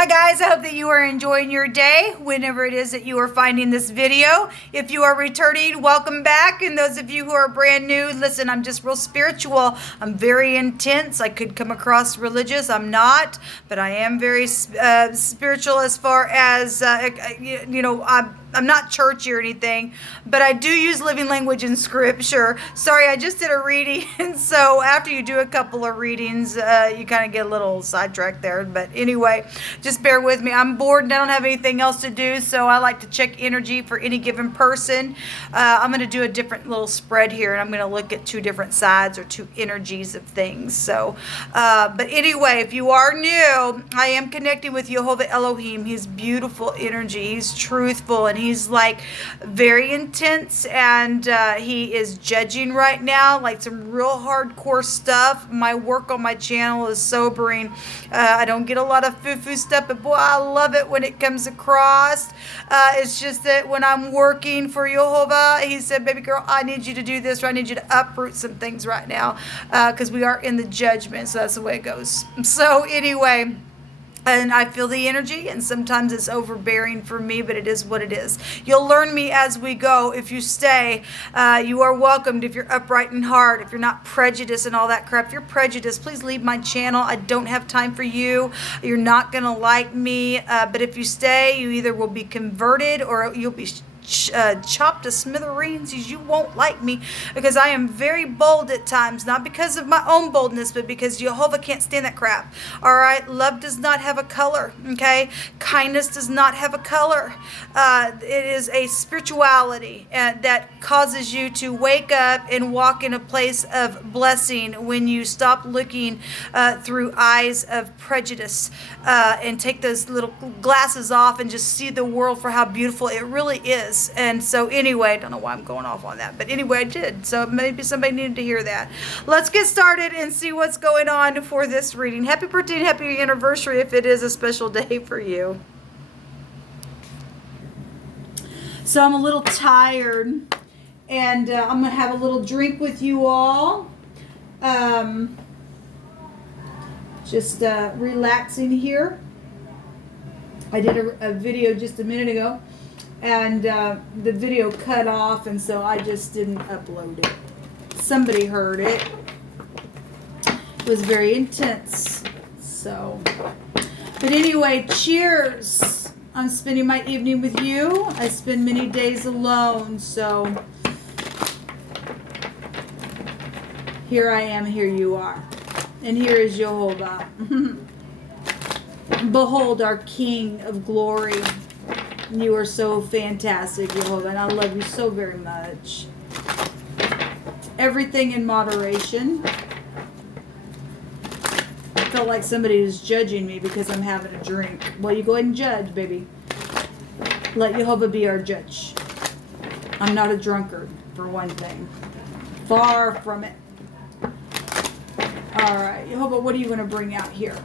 Hi guys, I hope that you are enjoying your day whenever it is that you are finding this video. If you are returning, welcome back. And those of you who are brand new, listen, I'm just real spiritual. I'm very intense. I could come across religious. I'm not, but I am very spiritual as far as, I'm not churchy or anything, but I do use living language in scripture. Sorry, I just did a reading, and so after you do a couple of readings, you kind of get a little sidetracked there. But anyway, just bear with me. I'm bored and I don't have anything else to do, so I like to check energy for any given person. I'm going to do a different little spread here, and I'm going to look at two different sides or two energies of things. So, but anyway, if you are new, I am connecting with Jehovah Elohim. He's beautiful energy. He's truthful, and he's like very intense, and he is judging right now, like some real hardcore stuff. My work on my channel is sobering. I don't get a lot of foo-foo stuff, but boy, I love it when it comes across. It's just that when I'm working for Jehovah, he said, baby girl, I need you to do this, or I need you to uproot some things right now, because we are in the judgment. So that's the way it goes. So anyway, and I feel the energy, and sometimes it's overbearing for me, but it is what it is. You'll learn me as we go. If you stay, you are welcomed. If you're upright in heart, if you're not prejudiced and all that crap, if you're prejudiced, please leave my channel. I don't have time for you. You're not going to like me. But if you stay, you either will be converted or you'll be chopped to smithereens. You won't like me because I am very bold at times, not because of my own boldness, but because Jehovah can't stand that crap. All right, love does not have a color. Okay, kindness does not have a color. It is a spirituality that causes you to wake up and walk in a place of blessing when you stop looking through eyes of prejudice and take those little glasses off and just see the world for how beautiful it really is. And so anyway, I don't know why I'm going off on that, but anyway, I did. So maybe somebody needed to hear that. Let's get started and see what's going on for this reading. Happy birthday and happy anniversary if it is a special day for you. So I'm a little tired, and I'm going to have a little drink with you all. Just relaxing here. I did a video just a minute ago, and the video cut off, and so I just didn't upload it. Somebody heard it. It was very intense. So, but anyway, cheers. I'm spending my evening with you. I spend many days alone, so here I am, here you are. And here is Jehovah. Behold our King of glory. You are so fantastic, Jehovah, and I love you so very much. Everything in moderation. I felt like somebody is judging me because I'm having a drink. Well, you go ahead and judge, baby. Let Jehovah be our judge. I'm not a drunkard, for one thing. Far from it. All right, Jehovah, what are you going to bring out here?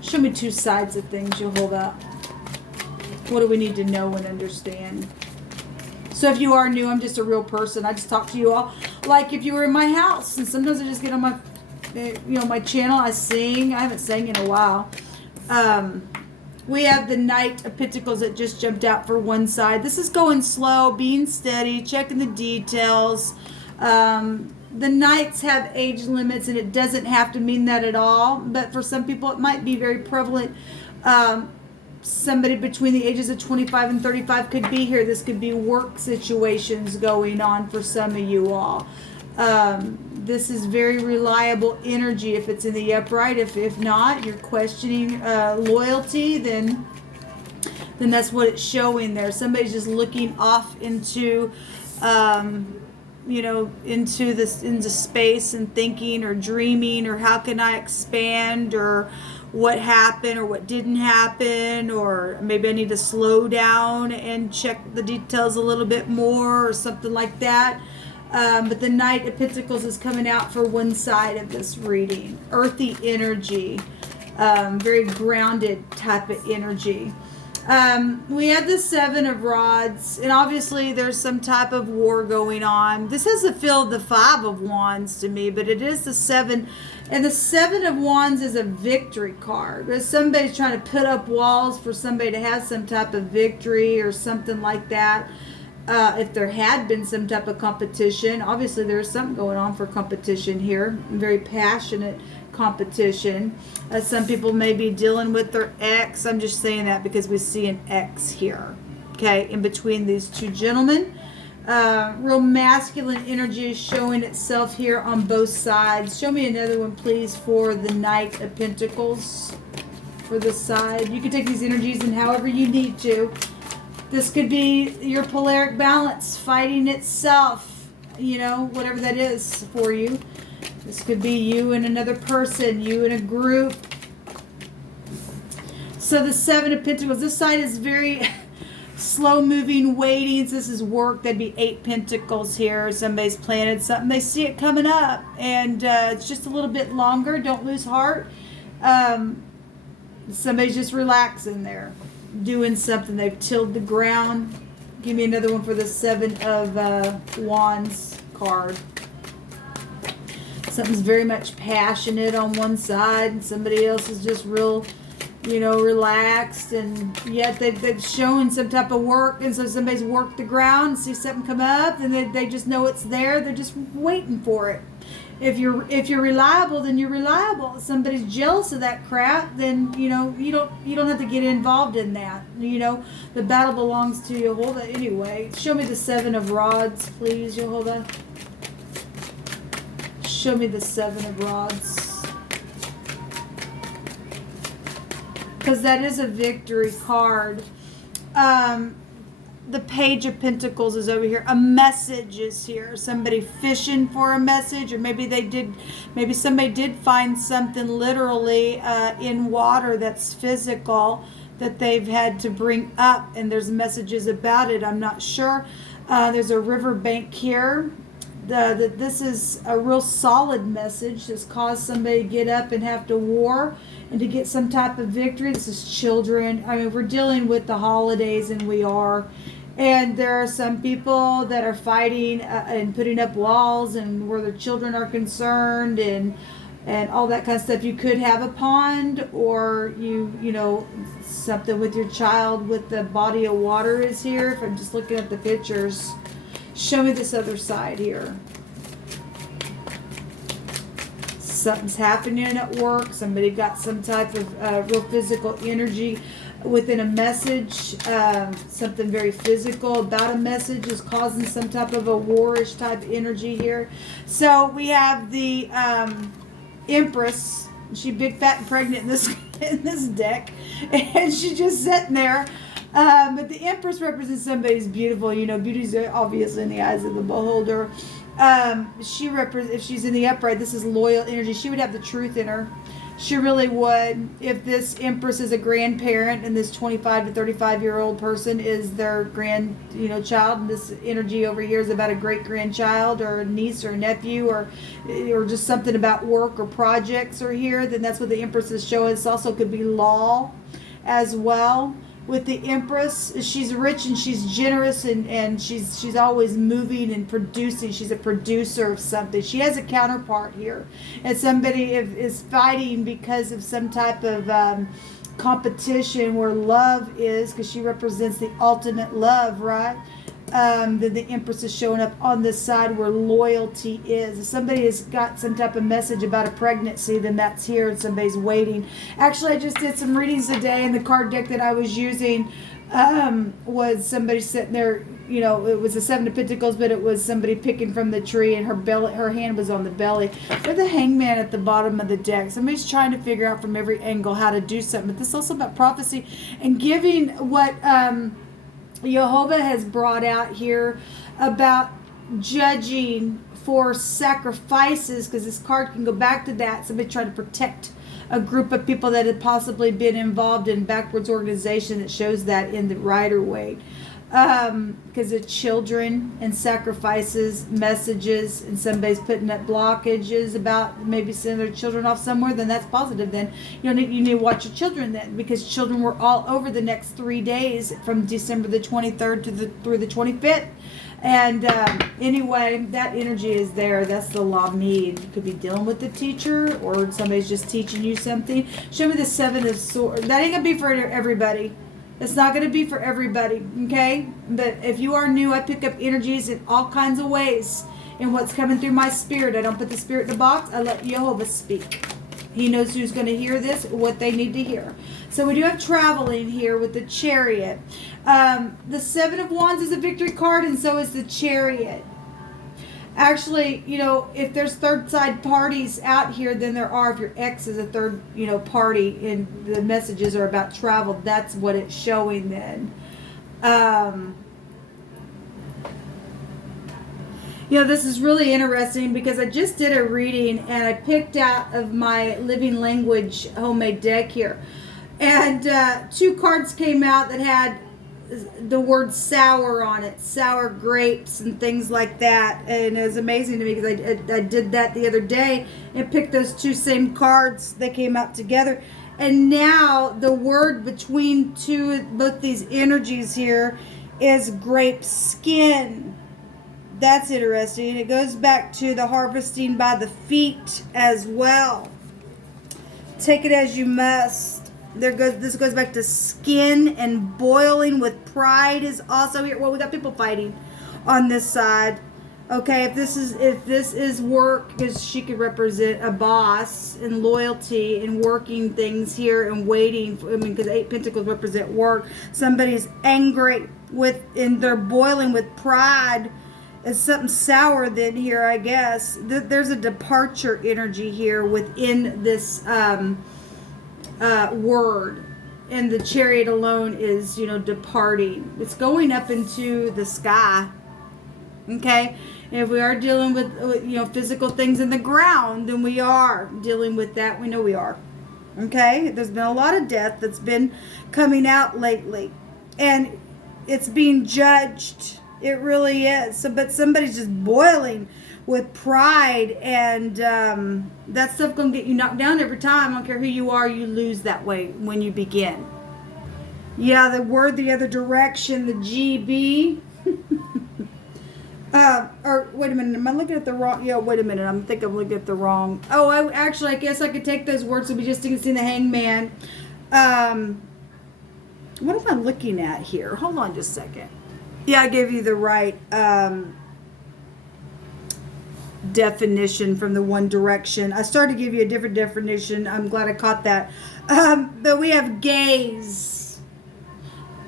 Show me two sides of things, Jehovah. What do we need to know and understand? So if you are new, I'm just a real person. I just talk to you all like if you were in my house. And sometimes I just get on my, my channel. I sing. I haven't sang in a while. We have the Knight of Pentacles that just jumped out for one side. This is going slow, being steady, checking the details. The Knights have age limits, and it doesn't have to mean that at all. But for some people, it might be very prevalent. Somebody between the ages of 25 and 35 could be here. This could be work situations going on for some of you all. This is very reliable energy if it's in the upright. If not, you're questioning loyalty, then that's what it's showing there. Somebody's just looking off into into space and thinking or dreaming, or how can I expand, or what happened or what didn't happen, or maybe I need to slow down and check the details a little bit more, or something like that. But the Knight of Pentacles is coming out for one side of this reading. Earthy energy, very grounded type of energy. We have the Seven of Rods, and obviously there's some type of war going on. This has the feel of the Five of Wands to me, but it is the Seven. And the Seven of Wands is a victory card. There's somebody's trying to put up walls for somebody to have some type of victory or something like that. If there had been some type of competition, obviously there's something going on for competition here. Very passionate competition. Some people may be dealing with their ex. I'm just saying that because we see an ex here. Okay, in between these two gentlemen. Real masculine energy is showing itself here on both sides. Show me another one, please, for the Knight of Pentacles for this side. You can take these energies in however you need to. This could be your polaric balance fighting itself, you know, whatever that is for you. This could be you and another person, you and a group. So the Seven of Pentacles, this side is very slow moving, waiting. So this is work. That'd be Eight Pentacles here. Somebody's planted something. They see it coming up, and it's just a little bit longer. Don't lose heart. Somebody's just relaxing there, doing something. They've tilled the ground. Give me another one for the Seven of Wands card. Something's very much passionate on one side, and somebody else is just real, you know, relaxed, and yet they've shown some type of work, and so somebody's worked the ground, see something come up, and they just know it's there. They're just waiting for it. If you're reliable, then you're reliable. If somebody's jealous of that crap, then you know you don't have to get involved in that. You know, the battle belongs to Jehovah anyway. Show me the Seven of Rods, please, Jehovah. Show me the Seven of Rods. Because that is a victory card. The Page of Pentacles is over here. A message is here. Somebody fishing for a message, or maybe somebody did find something literally in water that's physical that they've had to bring up, and there's messages about it. I'm not sure. There's a riverbank here. This is a real solid message that's caused somebody to get up and have to war and to get some type of victory. This is children. I mean, we're dealing with the holidays, and we are. And there are some people that are fighting and putting up walls, and where their children are concerned, and all that kind of stuff. You could have a pond, or you know, something with your child with the body of water is here. If I'm just looking at the pictures. Show me this other side here. Something's happening at work. Somebody got some type of real physical energy within a message. Something very physical about a message is causing some type of a warish type energy here. So we have the Empress. She's big, fat, and pregnant in this deck. And she's just sitting there. But the Empress represents somebody's beautiful. You know, beauty's obviously in the eyes of the beholder. If she's in the upright, this is loyal energy. She would have the truth in her. She really would. If this Empress is a grandparent, and this 25 to 35-year-old person is their child, and this energy over here is about a great grandchild or a niece or a nephew, or just something about work or projects are here, then that's what the Empress is showing. This also could be law as well. With the Empress, she's rich and she's generous, and she's always moving and producing. She's a producer of something. She has a counterpart here, and somebody is fighting because of some type of competition where love is, because she represents the ultimate love, right? Then the Empress is showing up on this side where loyalty is. If somebody has got some type of message about a pregnancy, then that's here, and somebody's waiting. Actually, I just did some readings today, and the card deck that I was using was somebody sitting there. You know, it was a Seven of Pentacles, but it was somebody picking from the tree, and her hand was on the belly. With the Hangman at the bottom of the deck. Somebody's trying to figure out from every angle how to do something. But this is also about prophecy and giving what Jehovah has brought out here about judging for sacrifices, because this card can go back to that. Somebody trying to protect a group of people that had possibly been involved in backwards organization that shows that in the Rider-Waite. Because of children and sacrifices, messages, and somebody's putting up blockages about maybe sending their children off somewhere, then that's positive. Then you need to watch your children then, because children were all over the next 3 days from December the 23rd through the 25th. And anyway, that energy is there. That's the law of need. You could be dealing with the teacher, or somebody's just teaching you something. Show me the Seven of Swords. That ain't gonna be for everybody. It's not going to be for everybody, okay? But if you are new, I pick up energies in all kinds of ways. And what's coming through my spirit, I don't put the spirit in a box. I let Jehovah speak. He knows who's going to hear this, what they need to hear. So we do have traveling here with the Chariot. The Seven of Wands is a victory card, and so is the Chariot. Actually, if there's third side parties out here, then there are. If your ex is a third, party, and the messages are about travel, that's what it's showing then. This is really interesting because I just did a reading and I picked out of my Living Language homemade deck here. And 2 cards came out that had the word sour on it, sour grapes and things like that. And it was amazing to me because I did that the other day and picked those 2 same cards. They came out together. And now the word between both these energies here is grape skin. That's interesting. It goes back to the harvesting by the feet as well. Take it as you must. This goes back to skin, and boiling with pride is also here. Well, we got people fighting on this side. Okay, if this is work, because she could represent a boss and loyalty and working things here and waiting. Because 8 Pentacles represent work. Somebody's angry and they're boiling with pride. It's something sour then here, I guess. There's a departure energy here within this word, and the Chariot alone is departing. It's going up into the sky. Okay, and if we are dealing with physical things in the ground, then we are dealing with that. We know we are. Okay, there's been a lot of death that's been coming out lately, and it's being judged. It really is. So, but somebody's just boiling with pride, and that stuff gonna get you knocked down every time. I don't care who you are, you lose that way when you begin. Yeah, the word the other direction, the GB. Or wait a minute, am I looking at the wrong? Yeah, wait a minute, I think I'm looking at the wrong. Oh, I guess I could take those words so we just didn't see the Hangman. What am I looking at here? Hold on just a second. Yeah, I gave you the right definition from the One Direction. I started to give you a different definition. I'm glad I caught that. But we have gaze.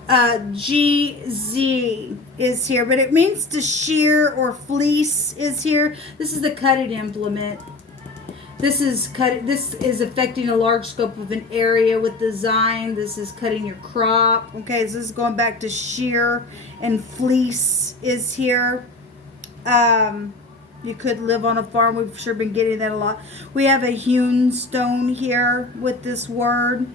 GZ is here, but it means to shear or fleece is here. This is the cutting implement. This is affecting a large scope of an area with design. This is cutting your crop. Okay, so this is going back to shear, and fleece is here. You could live on a farm. We've sure been getting that a lot. We have a hewn stone here with this word.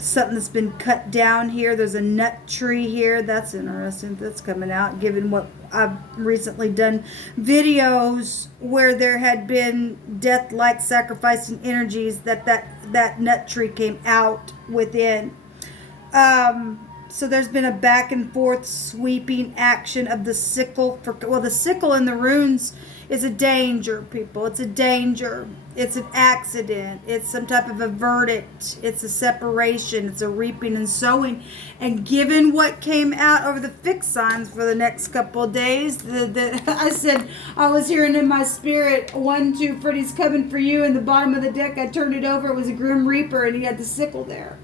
Something that's been cut down here. There's a nut tree here. That's interesting. That's coming out, given what I've recently done videos where there had been death-like sacrificing energies that nut tree came out within. So there's been a back and forth sweeping action of the sickle. The sickle in the runes is a danger, people. It's a danger. It's an accident. It's some type of a verdict. It's a separation. It's a reaping and sowing. And given what came out over the fixed signs for the next couple of days, I said, I was hearing in my spirit, 1, 2, Freddy's coming for you. In the bottom of the deck, I turned it over. It was a Grim Reaper, and he had the sickle there.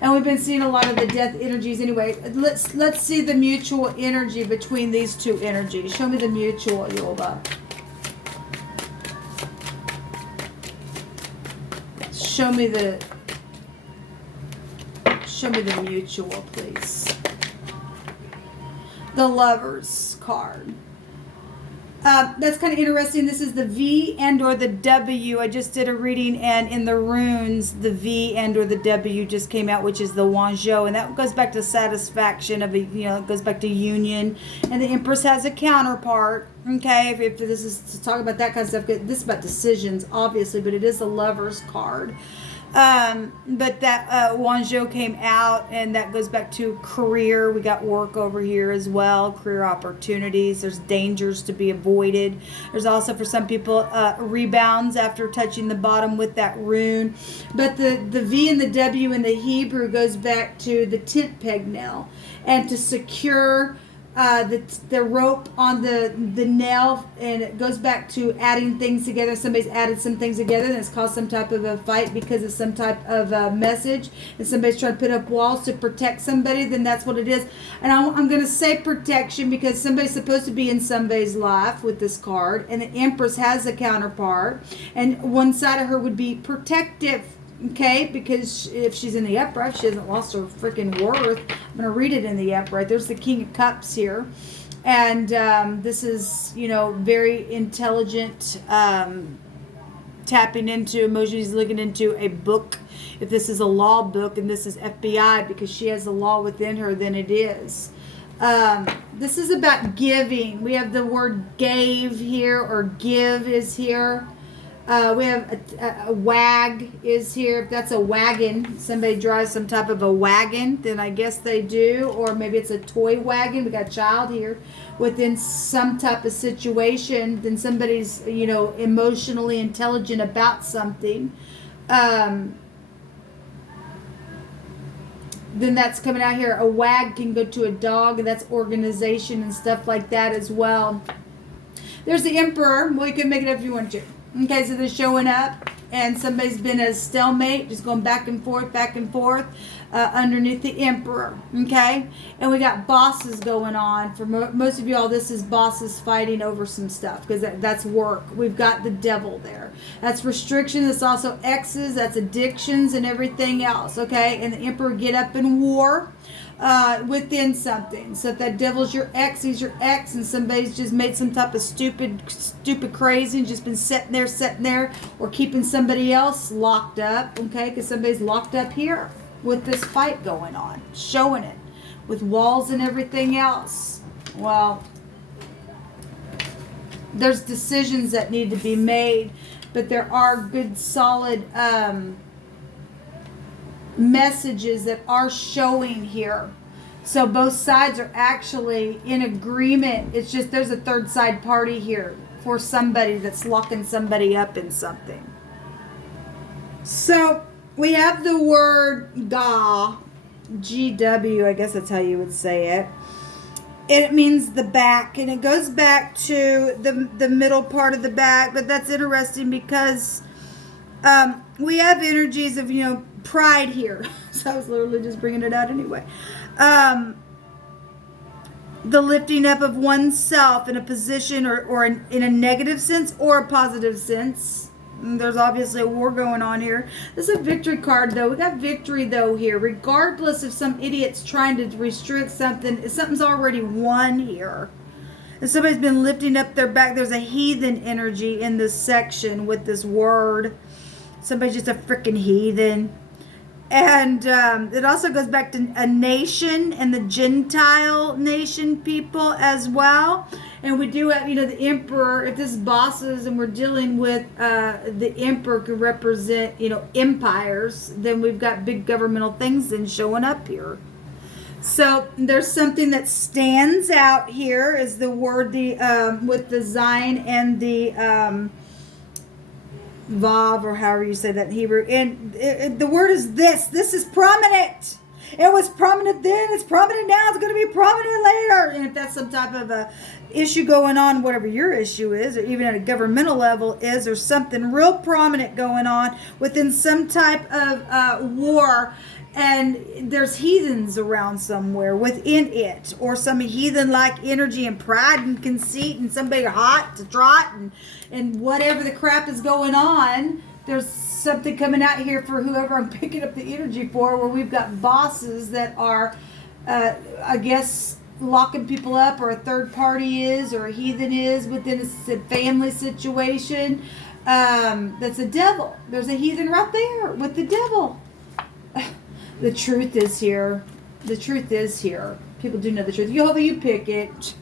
And we've been seeing a lot of the death energies anyway. Let's see the mutual energy between these two energies. Show me the mutual, Yoba. Show me the mutual, please. The Lovers card. That's kind of interesting. This is the V and or the W. I just did a reading, and in the runes, the V and or the W just came out, which is the Wanzhou, and that goes back to satisfaction of a, it goes back to union. And the Empress has a counterpart. Okay, if this is to talk about that kind of stuff, this is about decisions, obviously, but it is a Lover's card. But that Wanzhou came out, and that goes back to career. We got work over here as well, career opportunities. There's dangers to be avoided. There's also, for some people, rebounds after touching the bottom with that rune. But the V and the W in the Hebrew goes back to the tent peg nail, and to secure the rope on the nail, and it goes back to adding things together. Somebody's added some things together, and it's caused some type of a fight because of some type of message, and somebody's trying to put up walls to protect somebody. Then that's what it is. And I'm going to say protection because somebody's supposed to be in somebody's life with this card, and the Empress has a counterpart, and one side of her would be protective. Okay, because if she's in the upright, she hasn't lost her freaking worth. I'm going to read it in the upright. There's the King of Cups here. And this is, very intelligent, tapping into emotions, looking into a book. If this is a law book and this is FBI, because she has the law within her, then it is. This is about giving. We have the word gave here, or give is here. We have a wag is here. If that's a wagon, somebody drives some type of a wagon, then I guess they do. Or maybe it's a toy wagon. We got a child here within some type of situation. Then somebody's, emotionally intelligent about something. Then that's coming out here. A wag can go to a dog, and that's organization and stuff like that as well. There's the Emperor. Well, you can make it up if you want to. Okay, so they're showing up, and somebody's been a stalemate, just going back and forth, underneath the Emperor. Okay, and we got bosses going on. For most of y'all, this is bosses fighting over some stuff, because that's work. We've got the Devil there. That's restriction. That's also exes. That's addictions and everything else. Okay, and the Emperor get up in war within something. So if that Devil's your ex, he's your ex, and somebody's just made some type of stupid crazy and just been sitting there, or keeping somebody else locked up. Okay, because somebody's locked up here with this fight going on, showing it with walls and everything else. Well, there's decisions that need to be made, but there are good solid messages that are showing here. So both sides are actually in agreement. It's just there's a third side party here for somebody that's locking somebody up in something. So we have the word Ga, GW, I guess that's how you would say it. It means the back, and it goes back to the middle part of the back. But that's interesting because we have energies of, pride here. So I was literally just bringing it out anyway. The lifting up of oneself in a position or in a negative sense or a positive sense. There's obviously a war going on here. This is a victory card, though. We got victory, though, here. Regardless if some idiot's trying to restrict something, something's already won here. And somebody's been lifting up their back. There's a heathen energy in this section with this word. Somebody's just a freaking heathen. And it also goes back to a nation and the Gentile nation people as well. And we do have, the emperor. If this is bosses and we're dealing with the emperor could represent, empires, then we've got big governmental things then showing up here. So there's something that stands out here is the word with the Zion and the Vav, or however you say that in Hebrew. And the word is this. This is prominent. It was prominent then. It's prominent now. It's going to be prominent later. And if that's some type of a issue going on, whatever your issue is, or even at a governmental level is, or something real prominent going on within some type of war, and there's heathens around somewhere within it, or some heathen-like energy and pride and conceit, and somebody hot to trot, and whatever the crap is going on, there's something coming out here for whoever I'm picking up the energy for, where we've got bosses that are, I guess, locking people up, or a third party is, or a heathen is within a family situation. That's a devil. There's a heathen right there with the devil. The truth is here. The truth is here. People do know the truth. Jehovah, you pick it.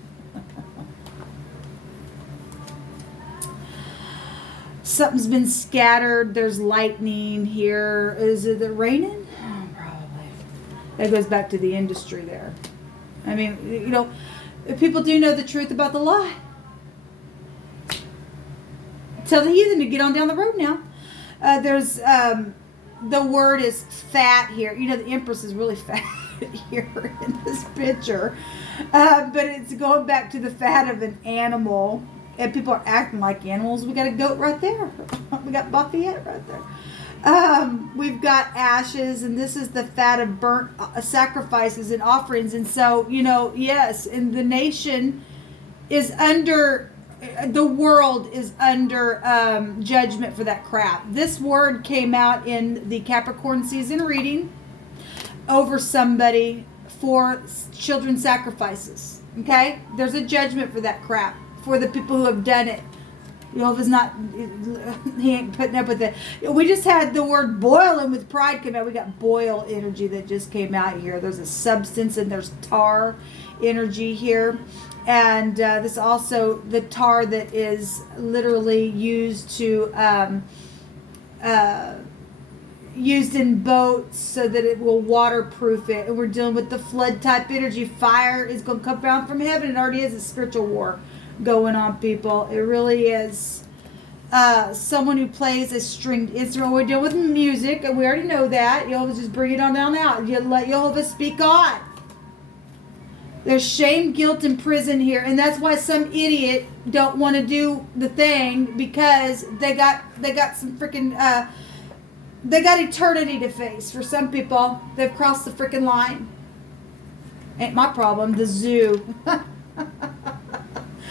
Something's been scattered. There's lightning here. Is it raining? Oh, probably. That goes back to the industry there. I mean, you know, people do know the truth about the lie. Tell the heathen to get on down the road now. There's, the word is fat here. You know, the Empress is really fat here in this picture. But it's going back to the fat of an animal. And people are acting like animals. We got a goat right there. We got Buffyette right there. We've got ashes, and this is the fat of burnt sacrifices and offerings. And so, you know, yes, and the nation is under, the world is under judgment for that crap. This word came out in the Capricorn season reading over somebody for children sacrifices. Okay? There's a judgment for that crap. For the people who have done it. Jehovah's not, he ain't putting up with it. We just had the word boiling with pride come out. We got boil energy that just came out here. There's a substance and there's tar energy here. And this also, the tar that is literally used to, used in boats so that it will waterproof it. And we're dealing with the flood type energy. Fire is going to come down from heaven. It already is a spiritual war going on, people. It really is. Someone who plays a stringed instrument. We're dealing with music, and we already know that. Jehovah, just bring it on down out. You let Jehovah speak on. There's shame, guilt, and prison here, and that's why some idiot don't want to do the thing, because they got some freaking they got eternity to face. For some people, they've crossed the freaking line. Ain't my problem. The zoo.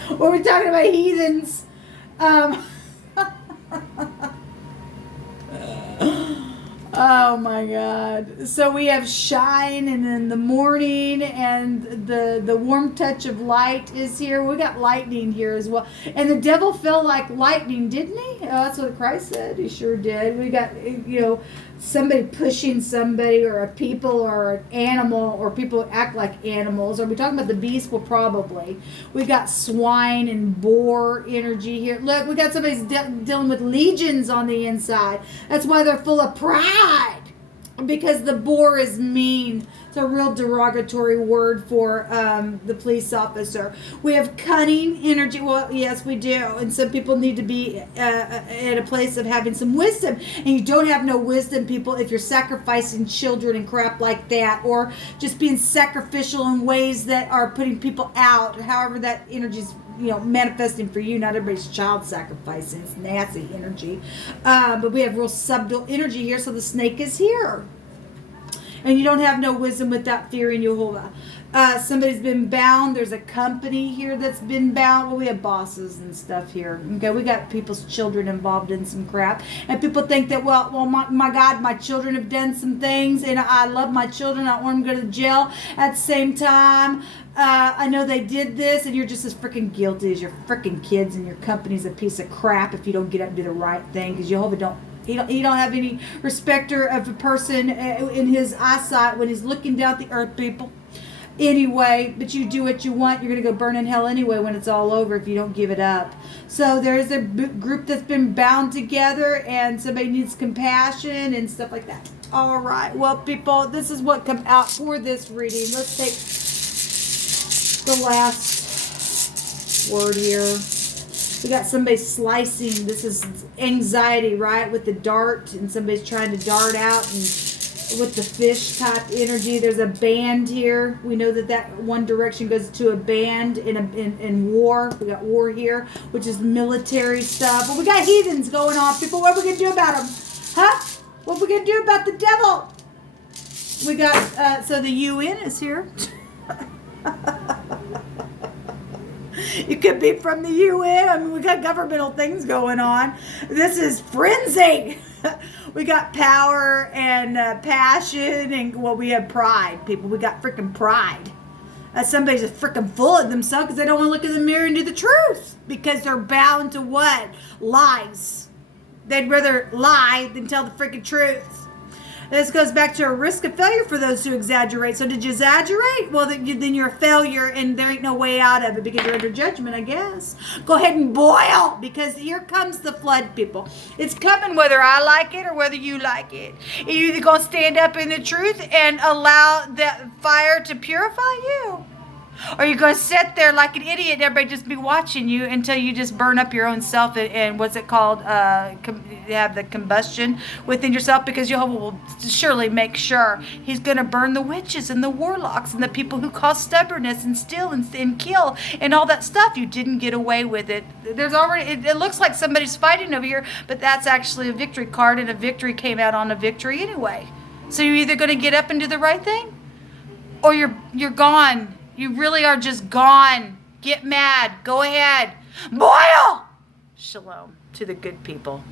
When we're talking about heathens, oh my God. So we have shine, and in the morning, and the warm touch of light is here. We got lightning here as well. And the devil fell like lightning, didn't he? Oh, that's what Christ said. He sure did. We got, you know, somebody pushing somebody, or a people, or an animal, or people who act like animals. Are we talking about the beast? Well, probably. We got swine and boar energy here. Look, we got somebody dealing with legions on the inside. That's why they're full of pride, because the boar is mean. It's a real derogatory word for the police officer. We have cunning energy. Well, yes, we do. And some people need to be at a place of having some wisdom. And you don't have no wisdom, people, if you're sacrificing children and crap like that, or just being sacrificial in ways that are putting people out. However that energy's, you know, manifesting for you. Not everybody's child sacrificing. It's nasty energy. But we have real subtle energy here. So the snake is here. And you don't have no wisdom without fearing Jehovah. Somebody's been bound. There's a company here that's been bound. Well, we have bosses and stuff here. Okay, we got people's children involved in some crap. And people think that, well, my God, my children have done some things, and I love my children. I don't want them to go to jail. At the same time, I know they did this, and you're just as freaking guilty as your freaking kids, and your company's a piece of crap if you don't get up and do the right thing, because Jehovah don't. He don't have any respecter of a person in his eyesight when he's looking down at the earth, people. Anyway, but you do what you want. You're going to go burn in hell anyway when it's all over if you don't give it up. So there's a group that's been bound together, and somebody needs compassion and stuff like that. All right. Well, people, this is what come out for this reading. Let's take the last word here. We got somebody slicing. This is anxiety, right? With the dart, and somebody's trying to dart out, and with the fish type energy. There's a band here. We know that one direction goes to a band in war. We got war here, which is military stuff. But we got heathens going on, people. What are we going to do about them? Huh? What are we going to do about the devil? We got, so the UN is here. You could be from the UN. I mean, we got governmental things going on. This is frenzy. We got power and passion, and well, we have pride, people. We got freaking pride. somebody's just freaking full of themselves because they don't want to look in the mirror and do the truth because they're bound to what? Lies. They'd rather lie than tell the freaking truth. This goes back to a risk of failure for those who exaggerate. So did you exaggerate? Well, then you're a failure and there ain't no way out of it because you're under judgment, I guess. Go ahead and boil because here comes the flood, people. It's coming whether I like it or whether you like it. You're either going to stand up in the truth and allow that fire to purify you, or you're going to sit there like an idiot and everybody just be watching you until you just burn up your own self and what's it called? Have the combustion within yourself, because Jehovah will surely make sure he's going to burn the witches and the warlocks and the people who cause stubbornness and steal and kill and all that stuff. You didn't get away with it. There's already, it looks like somebody's fighting over here, but that's actually a victory card, and a victory came out on a victory anyway. So you're either going to get up and do the right thing, or you're gone. You really are just gone. Get mad. Go ahead. Boil! Shalom to the good people.